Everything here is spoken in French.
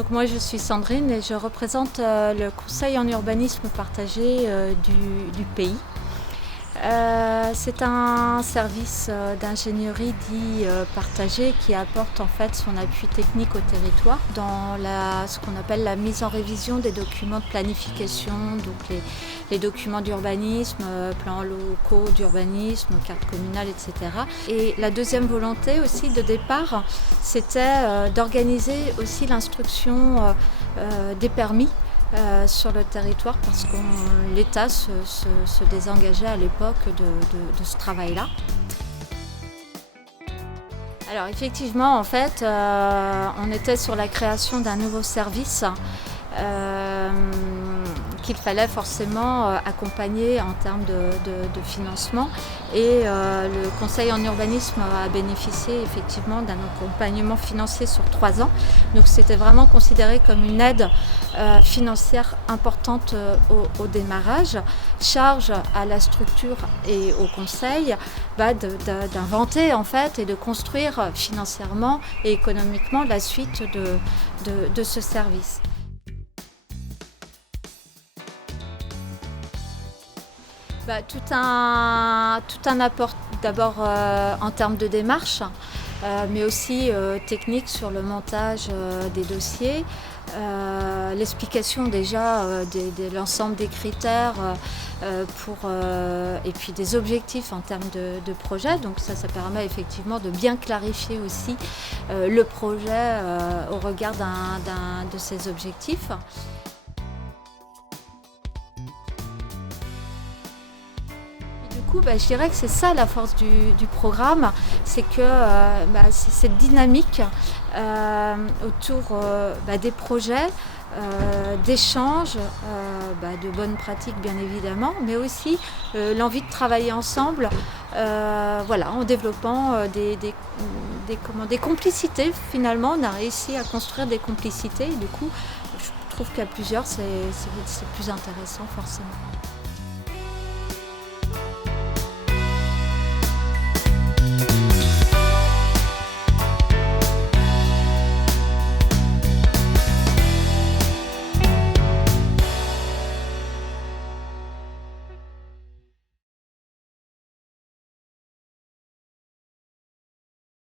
Donc moi je suis Sandrine et je représente le conseil en urbanisme partagé du pays. C'est un service d'ingénierie dit partagé qui apporte en fait son appui technique au territoire dans ce qu'on appelle la mise en révision des documents de planification, donc les documents d'urbanisme, plans locaux d'urbanisme, cartes communales, etc. Et la deuxième volonté aussi de départ, c'était d'organiser aussi l'instruction des permis sur le territoire parce que l'État se désengageait à l'époque de ce travail-là. Alors effectivement, en fait, on était sur la création d'un nouveau service qu'il fallait forcément accompagner en termes de financement et le conseil en urbanisme a bénéficié effectivement d'un accompagnement financier sur 3 ans. Donc c'était vraiment considéré comme une aide financière importante au démarrage. Charge à la structure et au conseil d'inventer en fait et de construire financièrement et économiquement la suite de ce service. Tout un apport d'abord en termes de démarche, mais aussi technique sur le montage des dossiers, l'explication déjà de l'ensemble des critères et puis des objectifs en termes de projet. Donc ça permet effectivement de bien clarifier aussi le projet au regard de ses objectifs. Je dirais que c'est ça la force du programme, c'est que c'est cette dynamique autour des projets, d'échanges, de bonnes pratiques bien évidemment, mais aussi l'envie de travailler ensemble en développant des complicités. Finalement, on a réussi à construire des complicités et du coup, je trouve qu'à plusieurs, c'est plus intéressant forcément.